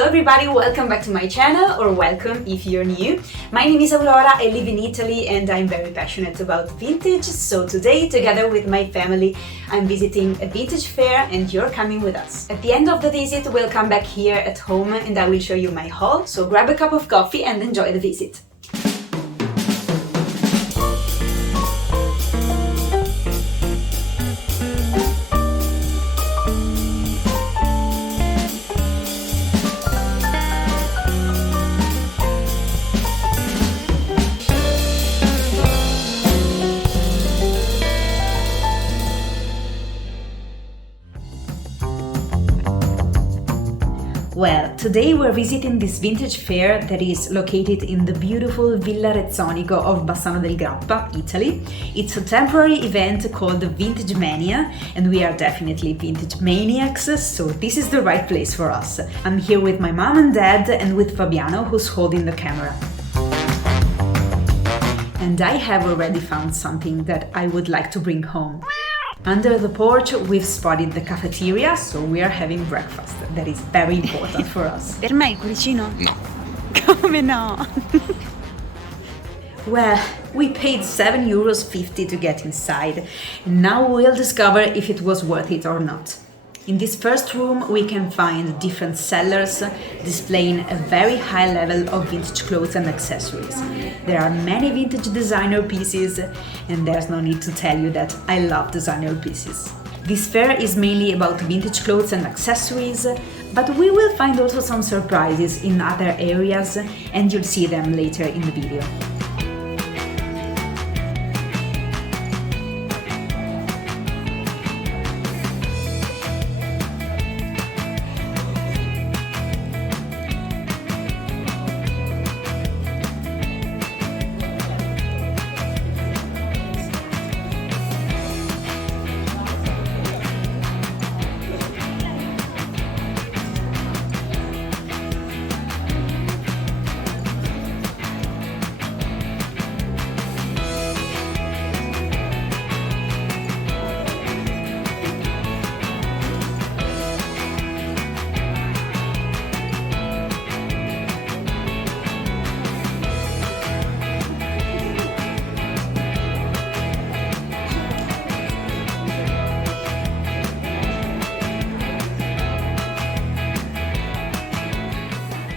Hello everybody, welcome back to my channel, or welcome if you're new. My name is Aurora, I live in Italy and I'm very passionate about vintage, so today, together with my family, I'm visiting a vintage fair and you're coming with us. At the end of the visit, we'll come back here at home and I will show you my haul, so grab a cup of coffee and enjoy the visit. Well, today we're visiting this vintage fair that is located in the beautiful Villa Rezzonico of Bassano del Grappa, Italy. It's a temporary event called Vintage Mania, and we are definitely vintage maniacs, so this is the right place for us. I'm here with my mom and dad and with Fabiano, who's holding the camera. And I have already found something that I would like to bring home. Under the porch we've spotted the cafeteria, so we are having breakfast. That is very important for us. Per me il cuoricino? No. Come no? Well, we paid €7.50 to get inside, and now we'll discover if it was worth it or not. In this first room we can find different sellers displaying a very high level of vintage clothes and accessories. There are many vintage designer pieces, and there's no need to tell you that I love designer pieces. This fair is mainly about vintage clothes and accessories, but we will find also some surprises in other areas, and you'll see them later in the video.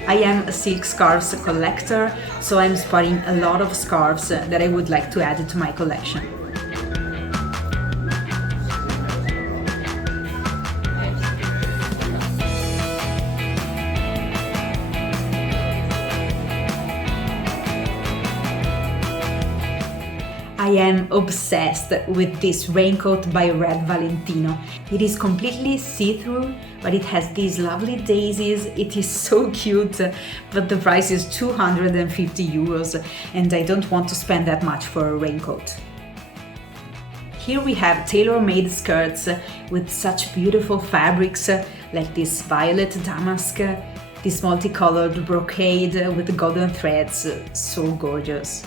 I am a silk scarves collector, so I'm spotting a lot of scarves that I would like to add to my collection. I am obsessed with this raincoat by Red Valentino. It is completely see-through, but it has these lovely daisies. It is so cute, but the price is €250 and I don't want to spend that much for a raincoat. Here we have tailor-made skirts with such beautiful fabrics like this violet damask, this multicolored brocade with golden threads, so gorgeous.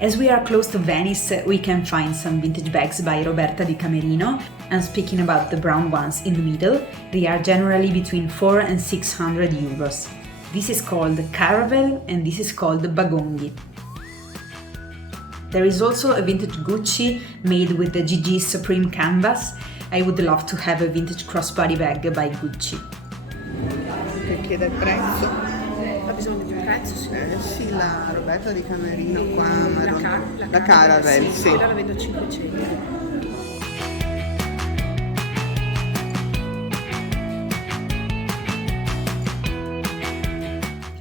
As we are close to Venice, we can find some vintage bags by Roberta Di Camerino. I'm speaking about the brown ones in the middle. They are generally between 400 and 600 euros. This is called Caravelle and this is called Bagonghi. There is also a vintage Gucci made with the GG Supreme canvas. I would love to have a vintage crossbody bag by Gucci. Che chiede il prezzo? Ha bisogno di un prezzo? Sì. Sì, la Roberta Di Camerino qua, La Caravelle, sì. Quella la vedo a 500.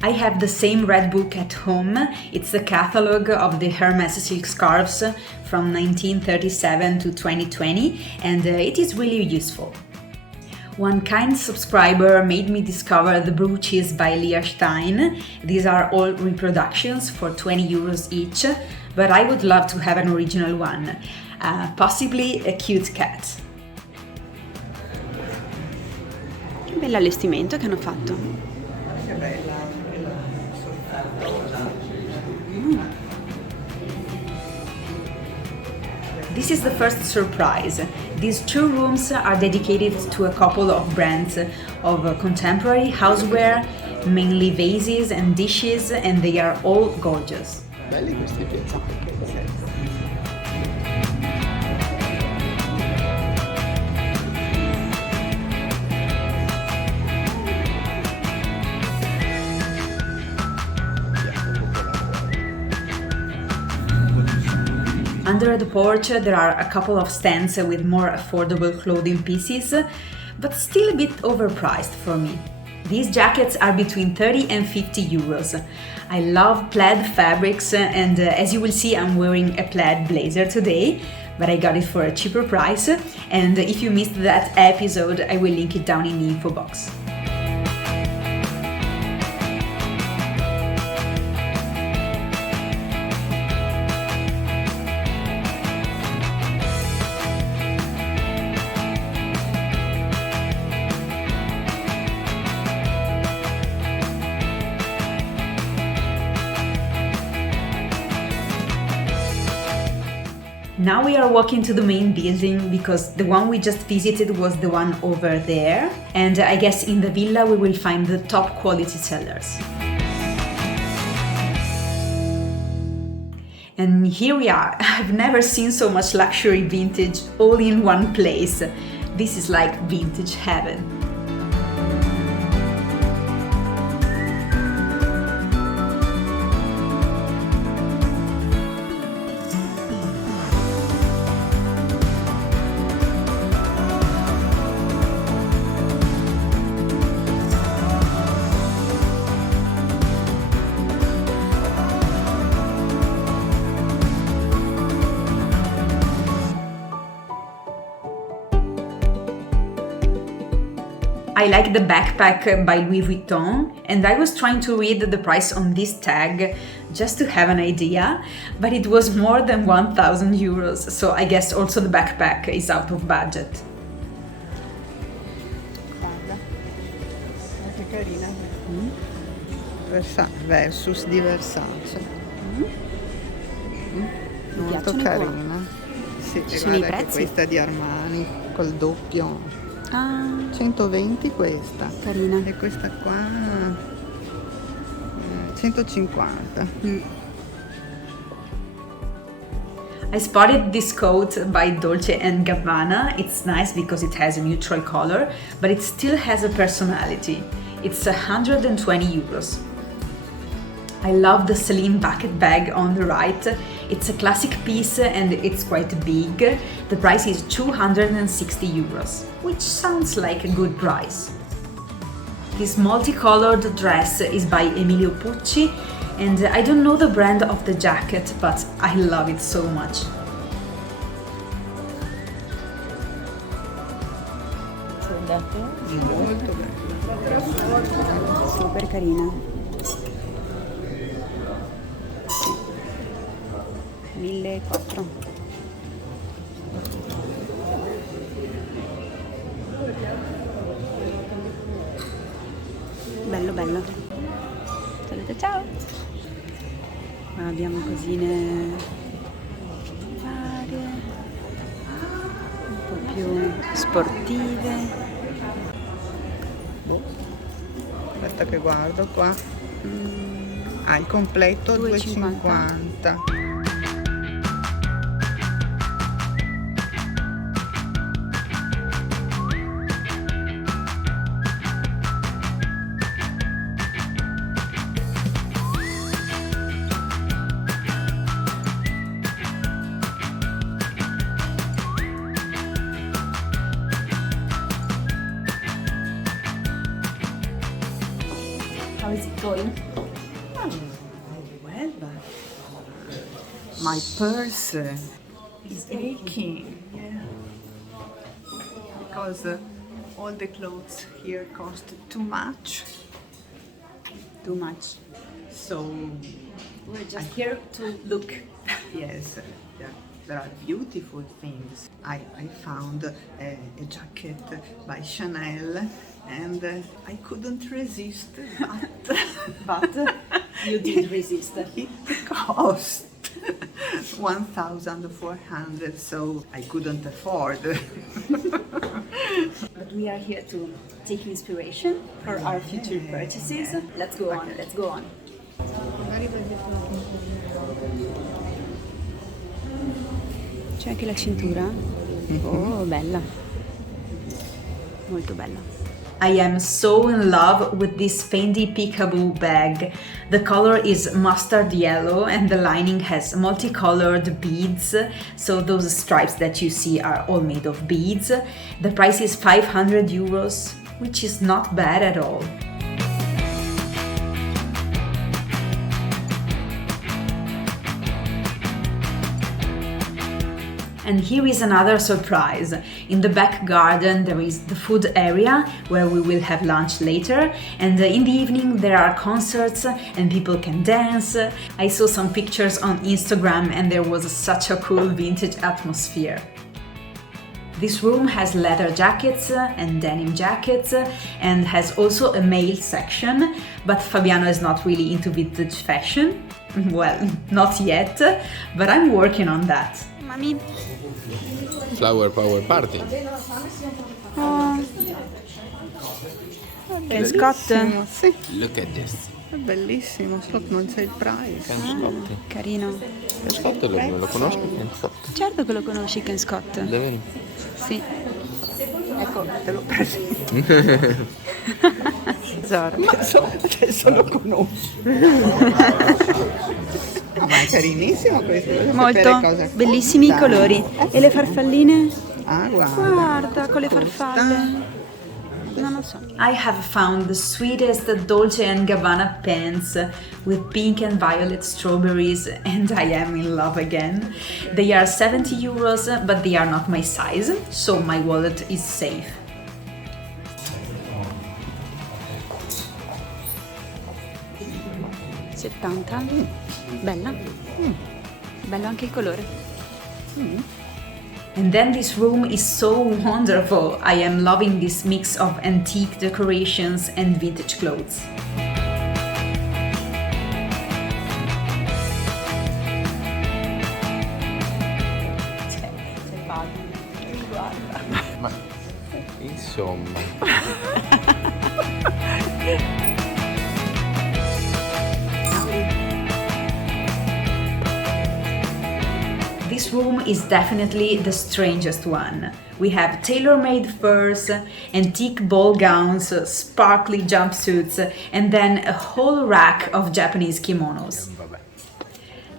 I have the same red book at home. It's the catalogue of the Hermes silk scarves from 1937 to 2020, and it is really useful. One kind subscriber made me discover the brooches by Leah Stein. These are all reproductions for €20 each, but I would love to have an original one, possibly a cute cat. Che bell'allestimento che hanno fatto. Che bella. This is the first surprise. These 2 rooms are dedicated to a couple of brands of contemporary houseware, mainly vases and dishes, and they are all gorgeous. Belli questi piazzati. Under the porch there are a couple of stands with more affordable clothing pieces, but still a bit overpriced for me. These jackets are between 30 and 50 euros. I love plaid fabrics and as you will see I'm wearing a plaid blazer today, but I got it for a cheaper price, and if you missed that episode I will link it down in the info box. Now we are walking to the main building because the one we just visited was the one over there, and I guess in the villa we will find the top quality sellers. And here we are. I've never seen so much luxury vintage all in one place. This is like vintage heaven. I like the backpack by Louis Vuitton, and I was trying to read the price on this tag just to have an idea, but it was more than 1,000 euros, so I guess also the backpack is out of budget. Guarda, che carina. Versus di Versace. Molto piacciono i carina. Sì, Ci e sono i guarda che prezzi? questa è di Armani, col doppio. Ah, 120 questa. carina. E questa qua 150. I spotted this coat by Dolce & Gabbana. It's nice because it has a neutral color, but it still has a personality. It's 120 euros. I love the Celine bucket bag on the right. It's a classic piece and it's quite big. The price is 260 euros, which sounds like a good price. This multicolored dress is by Emilio Pucci, and I don't know the brand of the jacket, but I love it so much. Molto bella. Super carina. 1.400. Bello bello. Salute, ciao. Qua abbiamo cosine varie, un po' più sportive. Aspetta che guardo qua. Il completo 2,50. How is it going? Well, but my purse is aching. Yeah. Because all the clothes here cost too much. Too much. So, We're just here to look. yes, there are beautiful things. I found a jacket by Chanel and I couldn't resist, but You did resist. it cost 1,400, so I couldn't afford. But we are here to take inspiration for our future purchases. Let's go on, let's go on. C'è anche la cintura? Oh, bella. Molto bella. I am so in love with this Fendi Peekaboo bag. The color is mustard yellow and the lining has multicolored beads, so those stripes that you see are all made of beads. The price is 500 euros, which is not bad at all. And here is another surprise. In the back garden there is the food area where we will have lunch later, and in the evening there are concerts and people can dance. I saw some pictures on Instagram and there was such a cool vintage atmosphere. This room has leather jackets and denim jackets and has also a male section, but Fabiano is not really into vintage fashion. Well, not yet, but I'm working on that. Mami. Flower Power Party. Ken Scott. Sì, Look at this. è bellissimo, solo che non c'è il price. Ken Scott. Carino. Ken Scott lo conosco, Ken Scott. Certo che lo conosci Ken Scott. Davvero? Sì. Ecco, te l'ho presentato. Tesoro. Ma adesso lo conosci. Ma è carinissimo questo. voglio sapere Molto. cosa Bellissimi i costa. colori. E le farfalline? Ah, Guarda, con le farfalle. Non lo so. I have found the sweetest Dolce & Gabbana pants with pink and violet strawberries, and I am in love again. They are 70 euros, but they are not my size, so my wallet is safe. $70. Bella. Bello anche il colore. And then this room is so wonderful. I am loving this mix of antique decorations and vintage clothes. Ma insomma. This room is definitely the strangest one. We have tailor-made furs, antique ball gowns, sparkly jumpsuits, and then a whole rack of Japanese kimonos. Vabbè.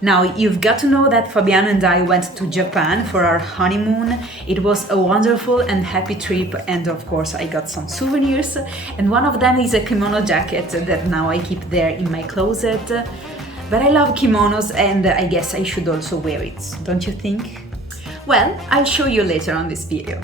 Now, you've got to know that Fabiano and I went to Japan for our honeymoon. It was a wonderful and happy trip, and of course I got some souvenirs, and one of them is a kimono jacket that now I keep there in my closet. But I love kimonos and I guess I should also wear it, don't you think? Well, I'll show you later on this video.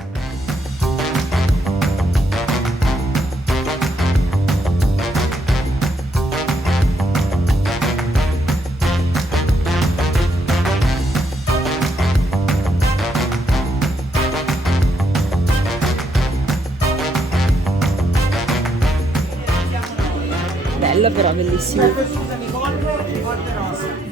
Bello però, bellissimo.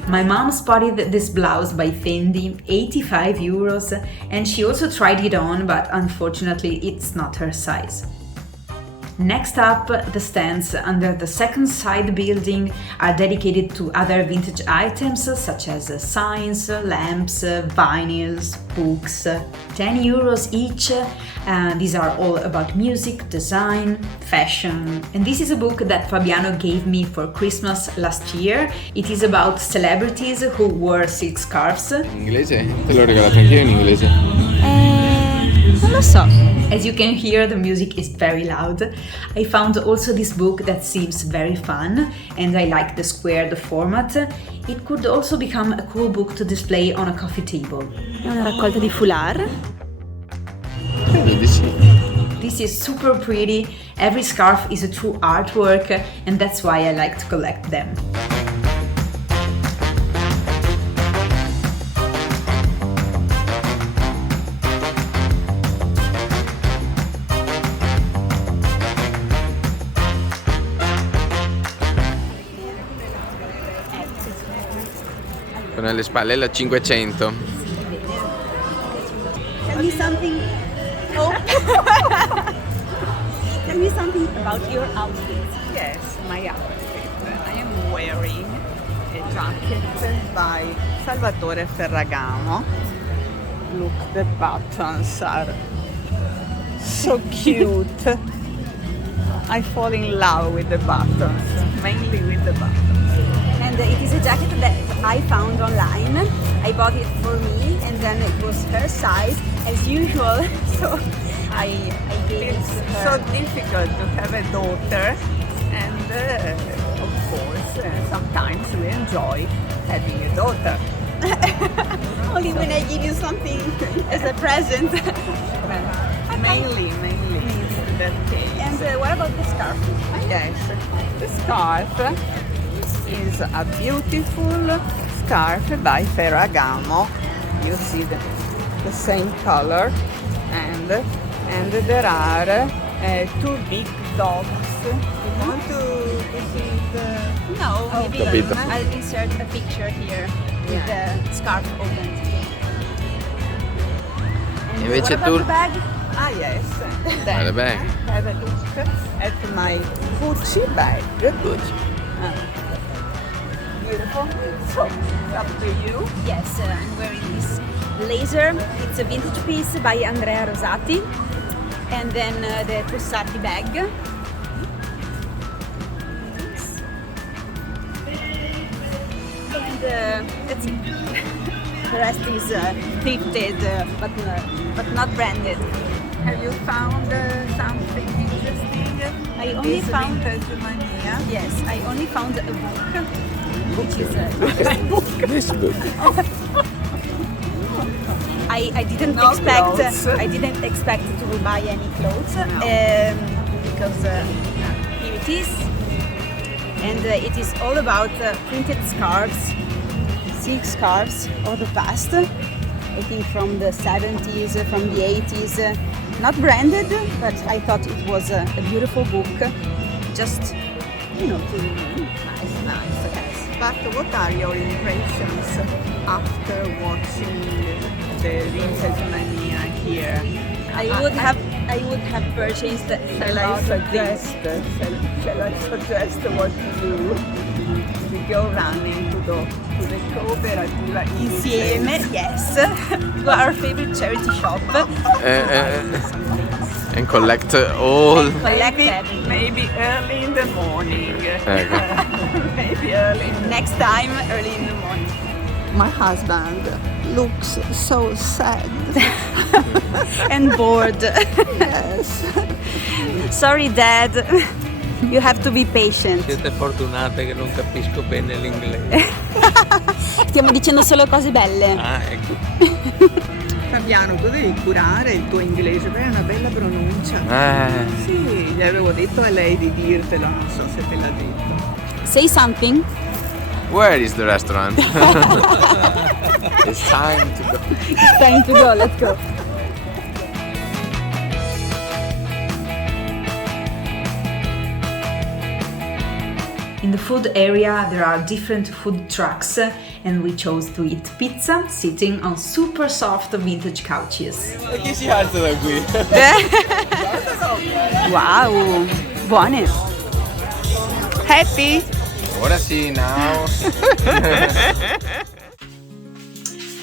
My mom spotted this blouse by Fendi, 85 euros, and she also tried it on, but unfortunately it's not her size. Next up, the stands under the second side building are dedicated to other vintage items such as signs, lamps, vinyls, books. 10 euros each. These are all about music, design, fashion. And this is a book that Fabiano gave me for Christmas last year. It is about celebrities who wore silk scarves. In inglese? Te l'ho regalato anch'io in inglese. Non lo so. As you can hear, the music is very loud. I found also this book that seems very fun, and I like the squared format. It could also become a cool book to display on a coffee table. È una raccolta di foulard. Credo di sì. This is super pretty. Every scarf is a true artwork, and that's why I like to collect them. Con alle spalle la 500. Tell me something. Oh. Tell me something about your outfit. Yes, my outfit. I am wearing a jacket by Salvatore Ferragamo. Look, the buttons are so cute. I fall in love with the buttons, mainly with the buttons. And it is a jacket that I found online. I bought it for me, and then it was her size as usual. So I gave it It's to her. so difficult to have a daughter, and of course, sometimes we enjoy having a daughter. Only when I give you something as a present. Mainly that case. And what about the scarf? Yes, the scarf is a beautiful scarf by Ferragamo. You see the same color, and there are two big dogs. You want to see it? No, maybe capito. I'll insert a picture here with the scarf opened. And Invece what about tu- the bag? Ah yes. Ah, the bag. Have a look at my Gucci bag. Gucci. Beautiful. So it's up to you. Yes, I'm wearing this blazer. It's a vintage piece by Andrea Rosati. And then the Fossati bag. And that's it. The rest is thrifted, but not branded. Have you found something interesting? I only This found- vintage mania. Yes, I only found a book, which is This book. I didn't No expect clothes. I didn't expect to buy any clothes because here it is, and it is all about printed scarves, silk scarves of the past. I think from the 70s, from the 80s, not branded, but I thought it was a beautiful book. Just to Nice. Yes. But what are your impressions after watching the vintage mania here? I would have purchased a Shall I lot of suggest? things. Shall I suggest what to do? We go running to the cooperativa Insieme, yes, to our favorite charity shop. And collect all. Collected. Maybe early in the morning. Ecco. Maybe early. Next time, early in the morning. My husband looks so sad. And bored. Yes. Sorry, Dad. You have to be patient. Siete fortunate che non capisco bene l'inglese. Stiamo dicendo solo cose belle. Ah, ecco. Fabiano, tu devi curare il tuo inglese, perché è una bella pronuncia. Sì, gli avevo detto a lei di dirtelo, non so se te l'ha detto. Say something. Where is the restaurant? It's time to go. It's time to go. Let's go. In the food area there are different food trucks and we chose to eat pizza sitting on super soft vintage couches. Ma chi si alza da qui? Wow, buone. Happy? Ora sì, now.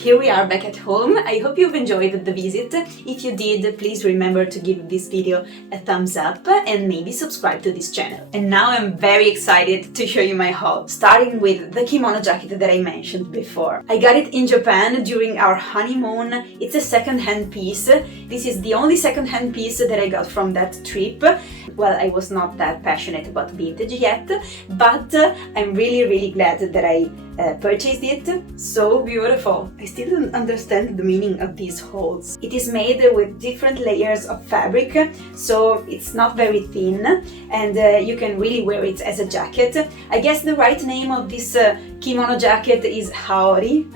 Here we are back at home. I hope you've enjoyed the visit. If you did, please remember to give this video a thumbs up and maybe subscribe to this channel. And now I'm very excited to show you my haul, starting with the kimono jacket that I mentioned before. I got it in Japan during our honeymoon. It's a second-hand piece. This is the only second-hand piece that I got from that trip. Well, I was not that passionate about vintage yet, but I'm really glad that I purchased it. So beautiful. I still don't understand the meaning of these holes. It is made with different layers of fabric, so it's not very thin, and you can really wear it as a jacket. I guess the right name of this kimono jacket is haori.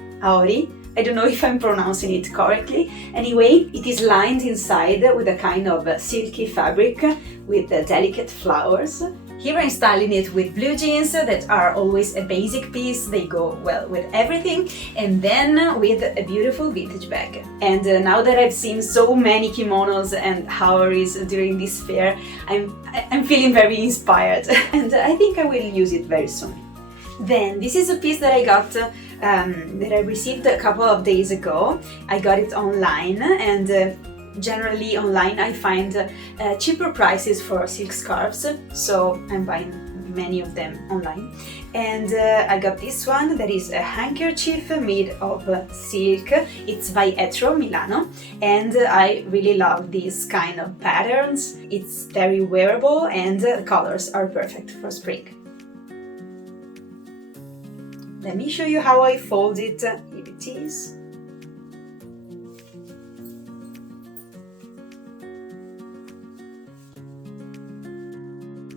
I don't know if I'm pronouncing it correctly. Anyway, it is lined inside with a kind of silky fabric with delicate flowers. Here I'm styling it with blue jeans that are always a basic piece, they go well with everything, and then with a beautiful vintage bag. And now that I've seen so many kimonos and haoris during this fair, I'm feeling very inspired and I think I will use it very soon. Then this is a piece that I got that I received a couple of days ago. I got it online, and generally online I find cheaper prices for silk scarves, so I'm buying many of them online. And I got this one that is a handkerchief made of silk. It's by Etro Milano, and I really love these kind of patterns. It's very wearable and the colors are perfect for spring. Let me show you how I fold it. Here it is.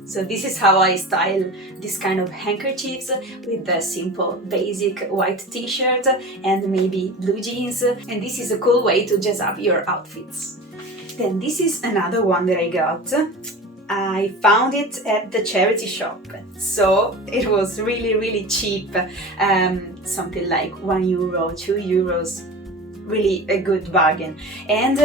So this is how I style this kind of handkerchiefs with a simple basic white t-shirt and maybe blue jeans, and this is a cool way to jazz up your outfits. Then this is another one that I got. I found it at the charity shop, so it was really cheap, something like €1, €2, really a good bargain. And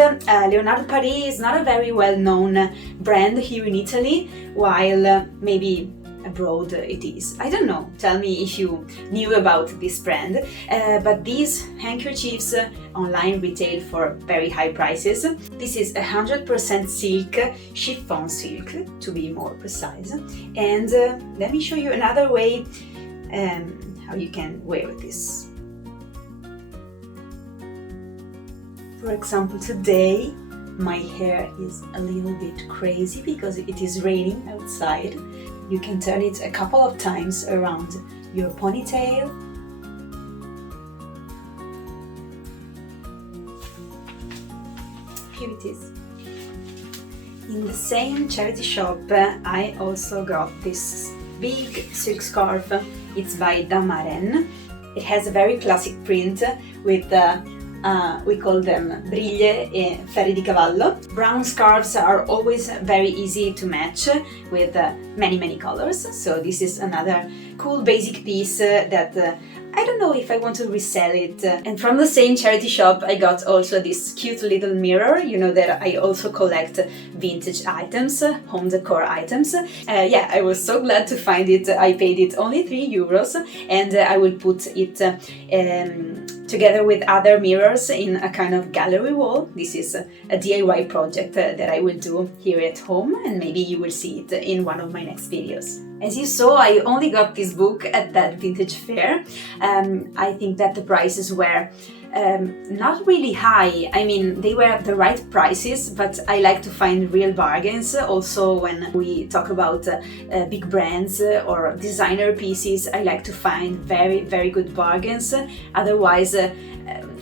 Leonardo Paris is not a very well-known brand here in Italy, while maybe abroad it is. I don't know, tell me if you knew about this brand, but these handkerchiefs online retail for very high prices. This is 100% silk, chiffon silk to be more precise. And let me show you another way how you can wear this. For example, today my hair is a little bit crazy because it is raining outside. You can turn it a couple of times around your ponytail. Here it is. In the same charity shop, I also got this big silk scarf. It's by Damaren. It has a very classic print with we call them briglie e ferri di cavallo. Brown scarves are always very easy to match with many colors, so this is another cool basic piece that I don't know if I want to resell it. And from the same charity shop I got also this cute little mirror. You know that I also collect vintage items, home decor items. Yeah, I was so glad to find it. I paid it only €3, and I will put it together with other mirrors in a kind of gallery wall. This is a DIY project that I will do here at home, and maybe you will see it in one of my next videos. As you saw, I only got this book at that vintage fair. I think that the prices were not really high. I mean, they were the right prices, but I like to find real bargains. Also, when we talk about big brands or designer pieces, I like to find very good bargains. Otherwise,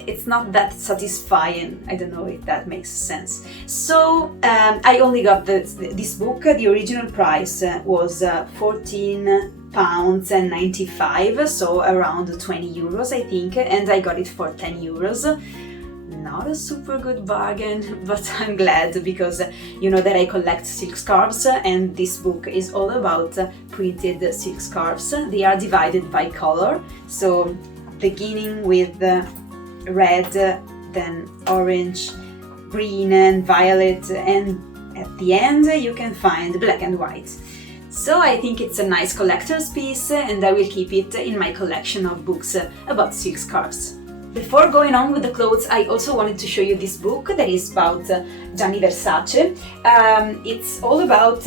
it's not that satisfying. I don't know if that makes sense. So I only got this book. The original price was £14.95, so around €20 I think, and I got it for €10. Not a super good bargain, but I'm glad because you know that I collect silk scarves, and this book is all about printed silk scarves. They are divided by color, so beginning with red, then orange, green and violet, and at the end you can find black and white. So I think it's a nice collector's piece, and I will keep it in my collection of books about silk scarves. Before going on with the clothes, I also wanted to show you this book that is about Gianni Versace. It's all about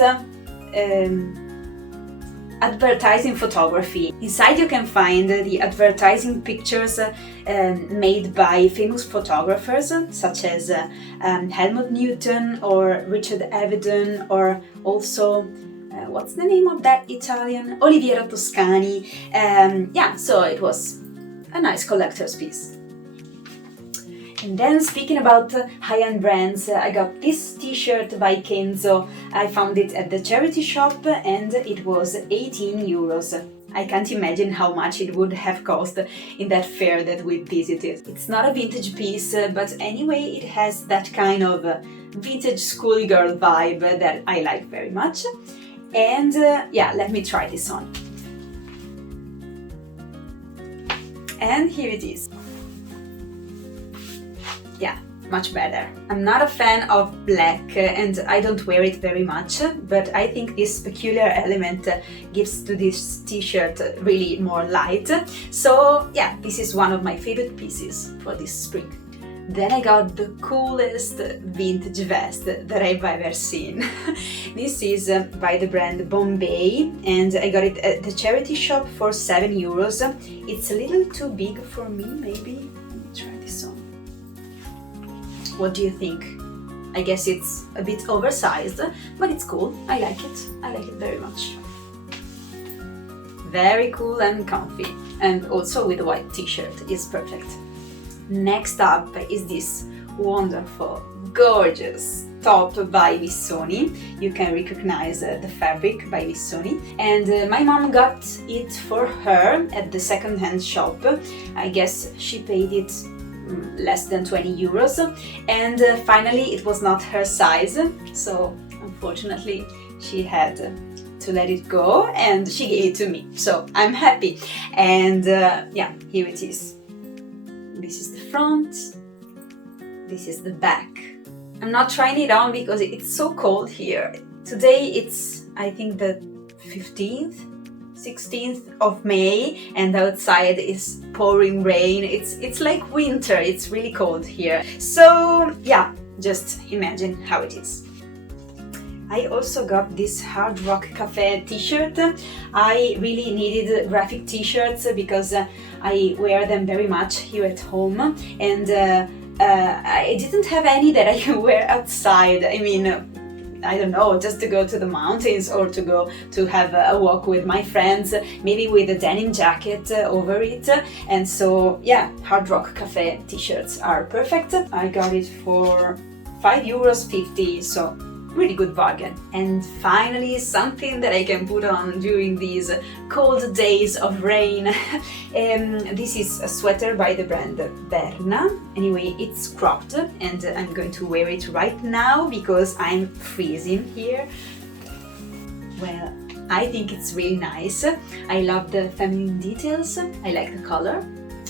advertising photography. Inside you can find the advertising pictures made by famous photographers such as Helmut Newton or Richard Avedon, or also what's the name of that Italian? Oliviero Toscani. Yeah, so it was a nice collector's piece. And then, speaking about high-end brands, I got this t-shirt by Kenzo. I found it at the charity shop and it was €18. I can't imagine how much it would have cost in that fair that we visited. It's not a vintage piece, but anyway, it has that kind of vintage schoolgirl vibe that I like very much. And yeah, let me try this on. And here it is. Yeah, much better. I'm not a fan of black and I don't wear it very much, but I think this peculiar element gives to this t-shirt really more light. So yeah, this is one of my favorite pieces for this spring. Then I got the coolest vintage vest that I've ever seen. This is by the brand Bombay and I got it at the charity shop for 7 euros. It's a little too big for me, maybe. Let me try this on. What do you think? I guess it's a bit oversized, but it's cool. I like it. I like it very much. Very cool and comfy. And also with a white t-shirt is perfect. Next up is this wonderful, gorgeous top by Vissoni. You can recognize the fabric by Vissoni. And my mom got it for her at the second-hand shop. I guess she paid it less than 20 euros. And finally it was not her size. So unfortunately she had to let it go and she gave it to me. So I'm happy. And yeah, here it is. This is the front, this is the back. I'm not trying it on because it's so cold here. Today it's, I think, the 15th, 16th of May and outside is pouring rain. It's like winter, it's really cold here. So yeah, just imagine how it is. I also got this Hard Rock Cafe t-shirt. I really needed graphic t-shirts because I wear them very much here at home and I didn't have any that I can wear outside. I mean, I don't know, just to go to the mountains or to go to have a walk with my friends, maybe with a denim jacket over it. And so yeah, Hard Rock Cafe t-shirts are perfect. I got it for 5 euros 50, so really good bargain. And finally, something that I can put on during these cold days of rain. This is a sweater by the brand Berna. Anyway, it's cropped and I'm going to wear it right now because I'm freezing here. Well, I think it's really nice. I love the feminine details. I like the color.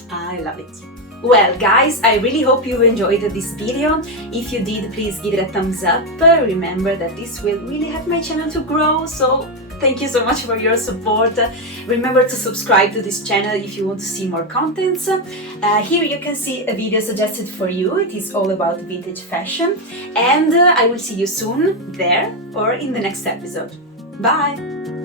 I love it. Well guys, I really hope you enjoyed this video. If you did, please give it a thumbs up. Remember that this will really help my channel to grow, so thank you so much for your support. Remember to subscribe to this channel if you want to see more contents. Here you can see a video suggested for you. It is all about vintage fashion. And I will see you soon there or in the next episode. Bye!